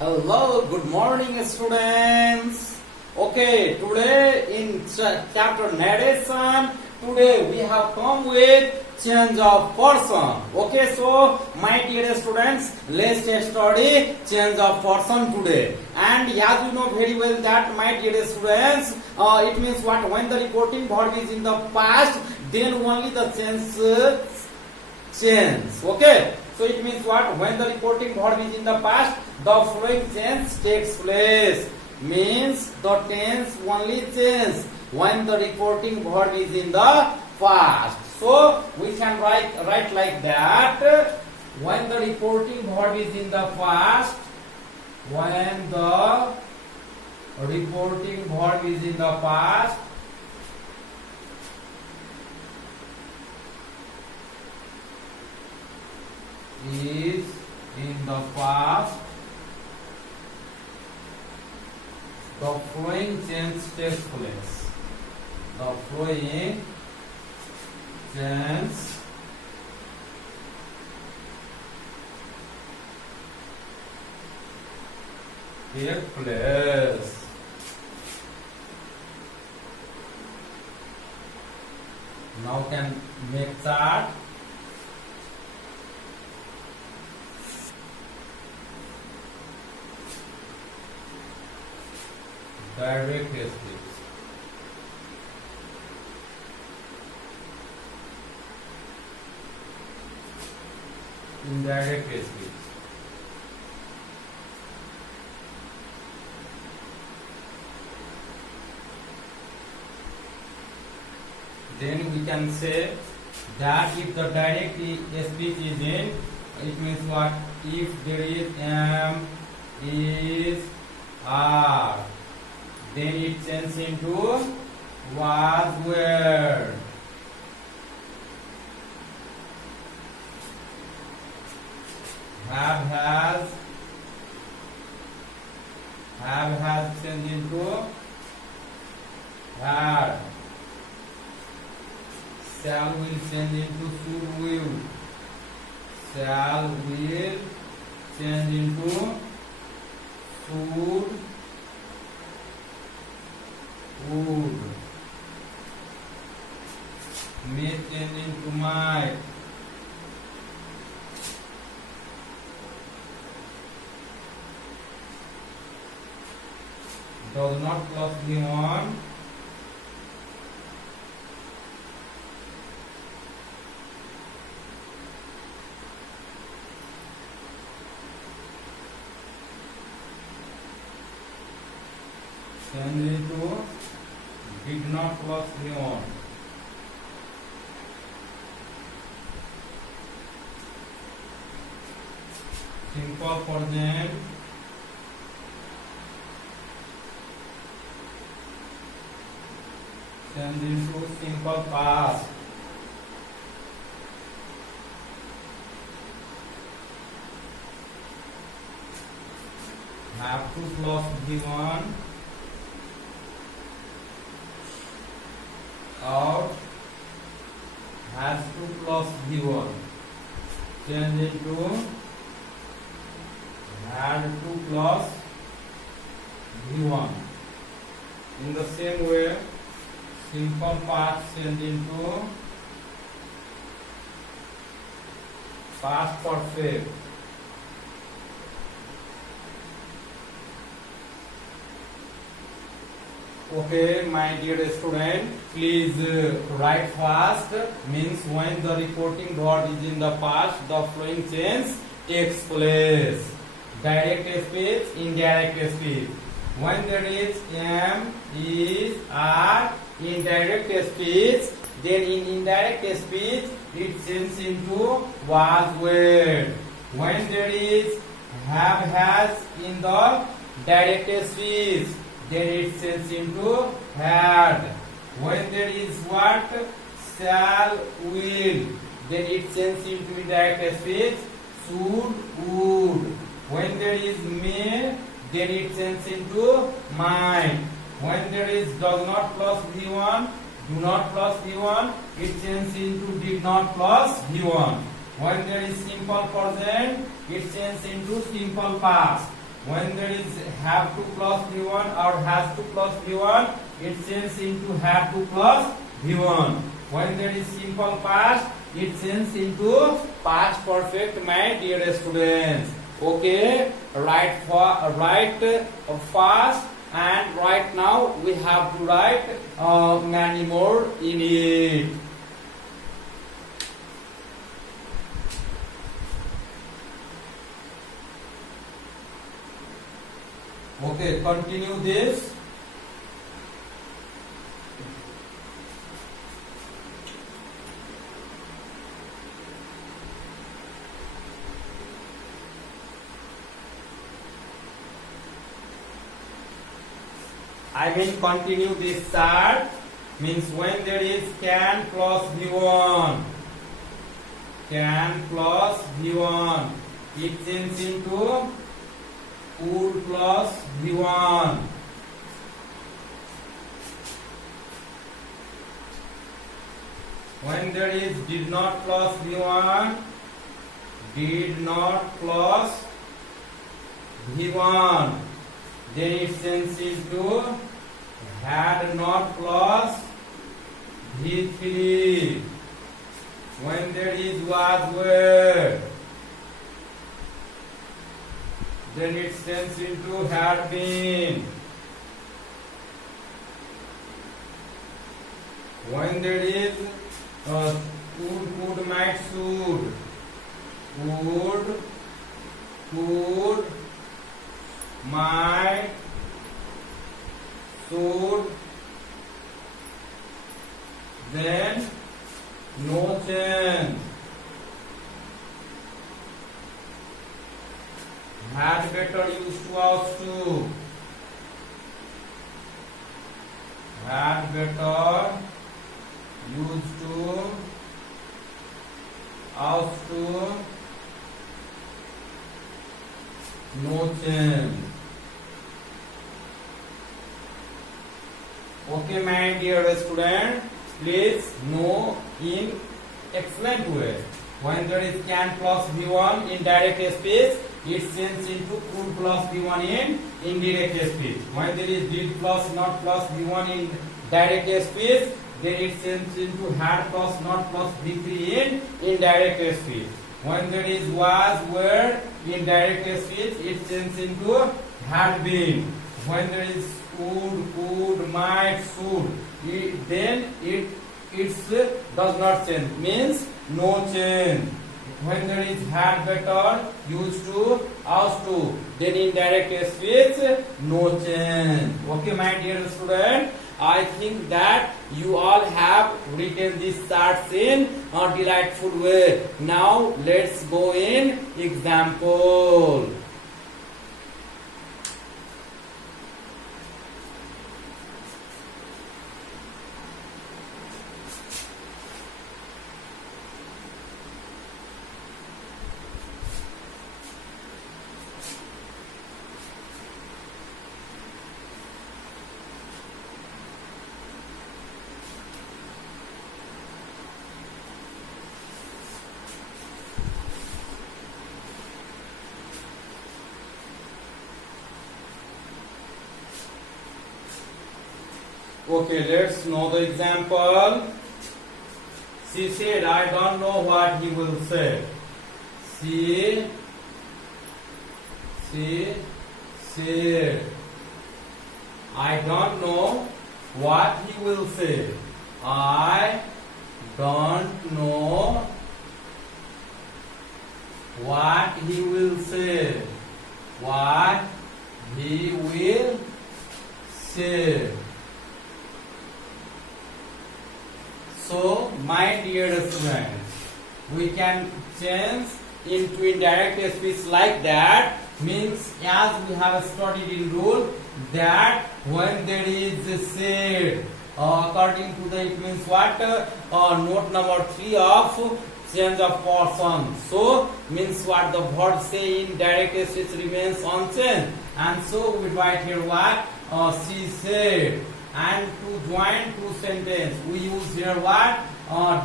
Hello, good morning, students. Okay, today in chapter narration, today we have come with change of person. Okay, so my dear students, let's study change of person today. And as you know very well that my dear students, it means what? When the reporting verb is in the past, then only the tense change. Okay. So it means what? When the reporting verb is in the past, the following change takes place. Means the tense only change when the reporting verb is in the past. So we can write like that. When the reporting verb is in the past, when the reporting verb is in the past, is in the past, the following change takes place. The following change takes place. Now can make chart. Direct speech. Indirect speech. Then we can say that if the direct speech is in, it means what? If there is am, is, are, then it changes into was, were. Have, has changed into had. Shall will change into should, will. Shall will change into should, would. May change into might. Does not plus V1. Change into did not plus V1. Simple present. Change into simple past. Have to plus V1 or has to plus V1. Change into had to plus V1. In the same way, simple past change into past perfect. Okay, my dear student, please write fast. Means when the reporting verb is in the past, the following change takes place. Direct speech, indirect speech. When there is am, is, are, indirect speech, then in indirect speech it changes into was, were. When there is have, has in the direct speech, then it changes into had. When there is what? Shall, will, then it changes into indirect speech, should, would. When there is may, then it changes into might. When there is does not plus V1, do not plus V1, it changes into did not plus V1. When there is simple present, it changes into simple past. When there is have to plus V1 or has to plus V1, it changes into have to plus V1. When there is simple past, it changes into past perfect, my dear students. Okay, write fast, and right now we have to write many more in it. Okay, continue this. I mean continue this chart, means when there is can plus V1, it changes into would plus V1. When there is did not plus V1, then it changes to had not plus V3. When there is was were, then it changes into had been. When there is could, might, should, could, might, should, then no change. Had better used to ought to. Had better used to ought to, no change. Okay, my dear student, please know in excellent way. When there is can plus V1 in direct speech, it changes into could plus V1 in indirect speech. When there is did plus not plus V1 in direct speech, then it changes into had plus not plus V3 in indirect speech. When there is was were in direct speech, it changes into had been. When there is could, might, should, then it does not change, means no change. When there is had better, used to, ought to, then in direct speech, no change. Okay, my dear student, I think that you all have written these charts in a delightful way. Now let's go in example. Okay, let's know the example. She said, I don't know what he will say. She said, I don't know what he will say. I don't know what he will say. What he will say. So, my dear students, we can change into indirect speech like that. Means, as we have studied in rule, that when there is a said, according to the, it means what? Note number 3 of change of person. So, means what the word say in direct speech remains unchanged. And so, we write here what? She said. And to join two sentences, we use here what?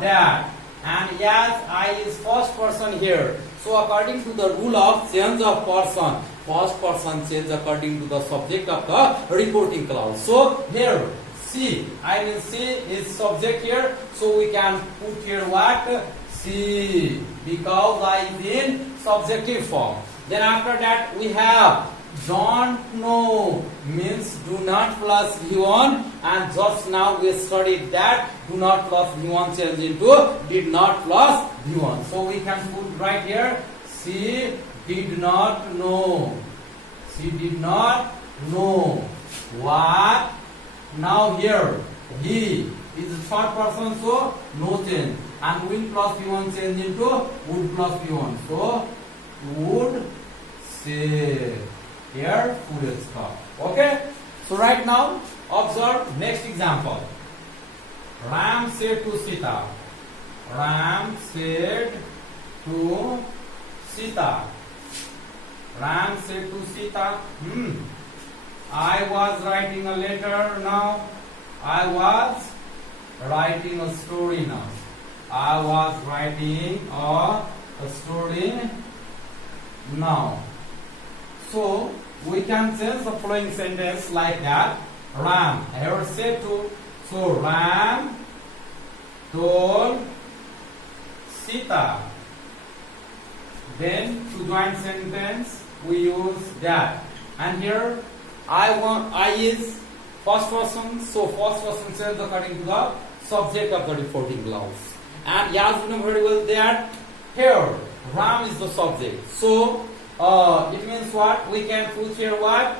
That. And yes, I is first person here. So according to the rule of change of person, first person change according to the subject of the reporting clause. So here C, I mean C is subject here, so we can put here what? C, because I is in subjective form. Then after that we have don't know means do not plus V1, and just now we studied that do not plus V1 change into did not plus V1. So we can put right here she did not know. She did not know what. Now here he is third person, so no change, and will plus V1 change into would plus V1. So would say. Here full stop. Okay, so right now observe next example. Ram said to Sita. Ram said to Sita. Ram said to Sita, I was writing a letter now. I was writing a story now. I was writing a story now. So we can change the following sentence like that. Ram, here said to. So Ram told Sita. Then to join sentence we use that. And here I is first person. So first person change according to the subject of the reporting clause. And yes, you know very well that here Ram is the subject. So it means what? We can put here what?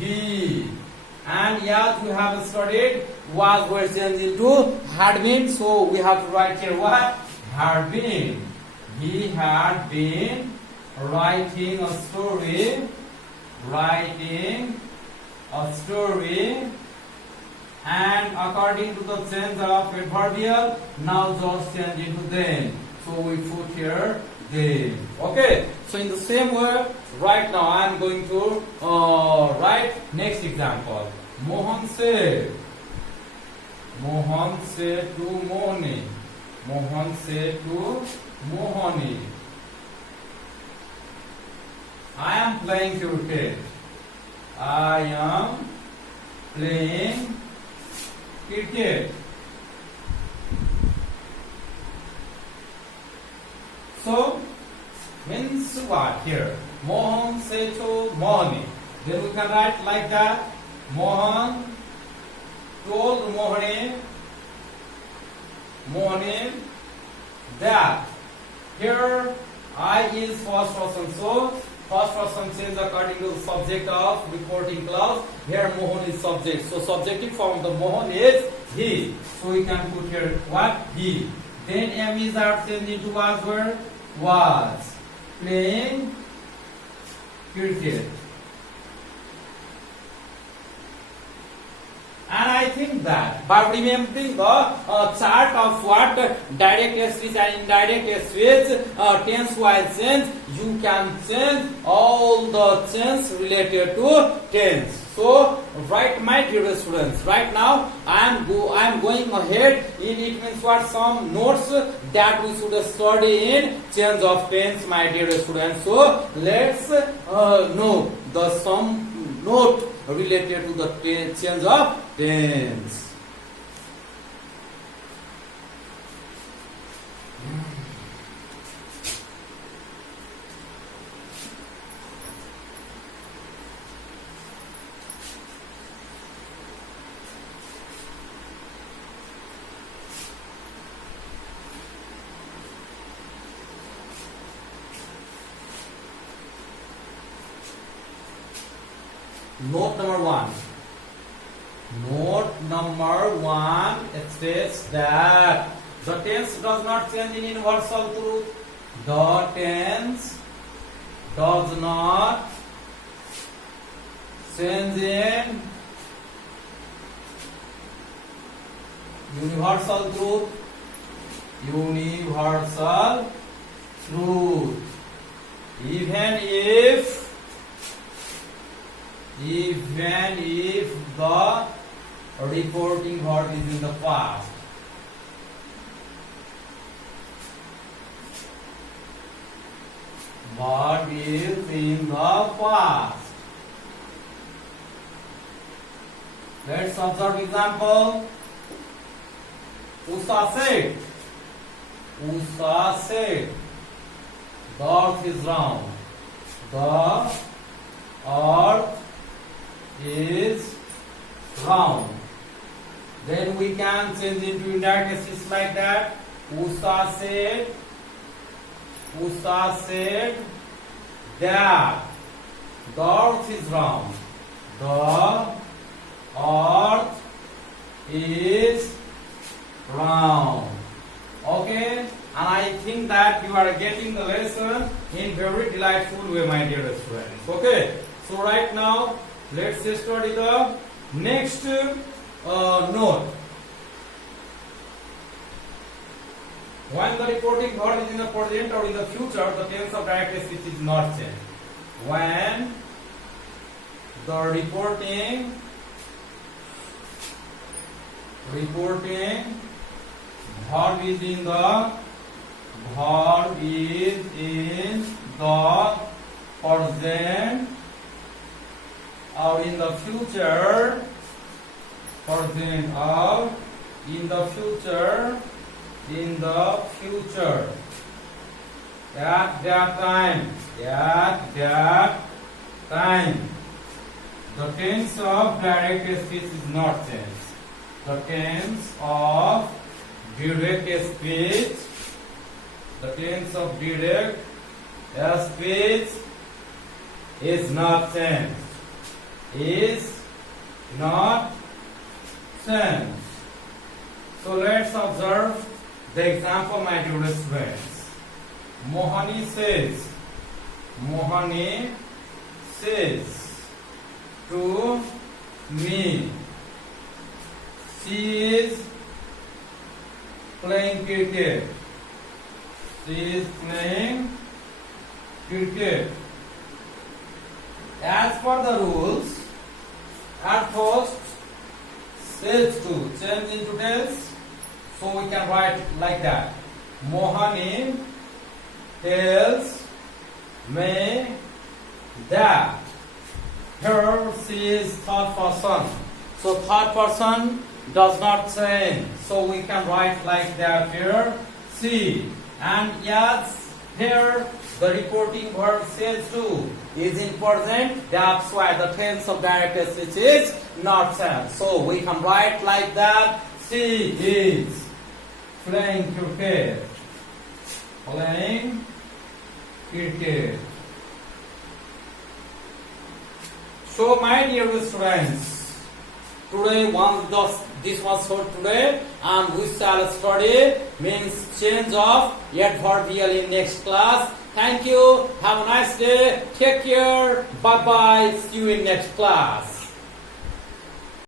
He. And yes, we have studied was were changed into had been. So we have to write here what? Had been. He had been writing a story. Writing a story. And according to the change of adverbial, now just change into then. So we put here then. Okay, so in the same way, right now I am going to write next example. Mohan said to Mohani. Mohan said to Mohani, I am playing cricket. I am playing cricket. So, means what here? Mohan said to Mohani. Then we can write like that. Mohan told Mohani that. Here I is first person. So, first person change according to the subject of reporting clause. Here Mohan is subject. So, subjective form of the Mohan is he. So, we can put here what? He. Then M is are changed into was word. Was playing cricket. And I think that by remembering the chart of what direct switch and indirect switch tense wise change, you can change all the change related to tense. So, right, my dear students, right now I am going ahead in it means what some notes that we should study in change of tense, my dear students. So, let's know the some note related to the change of tense. Note number 1. Note number 1, it states that the tense does not change in universal truth. The tense does not change in universal truth. Universal truth. Even if the reporting verb is in the past. verb is in the past. Let's observe example. Usha said. Usha said. The earth is round. The earth is round. Then we can change into indirect speech like that. Usha said that the earth is round. The earth is round. Okay? And I think that you are getting the lesson in very delightful way, my dear students. Okay? So right now, let's study the next note. When the reporting verb is in the present or in the future, the tense of direct speech is not changed. When the reporting verb is in the present or in the future, present or in the future. At that time, the tense of direct speech is not changed. The tense of direct speech is not changed. So let's observe the example, my dear students. Mohani says to me, she is playing cricket. As per the rules, at first says to change into tense. So we can write like that. Mohani tells me that. Here she is third person. So third person does not change. So we can write like that here. She. And yes, here the reporting verb says to is in present. That's why the tense of direct speech is not changed. So we can write like that. She is playing cricket. So my dear students, today this was for today, and we shall study means change of adverbial in next class. Thank you. Have a nice day. Take care. Bye bye. See you in next class.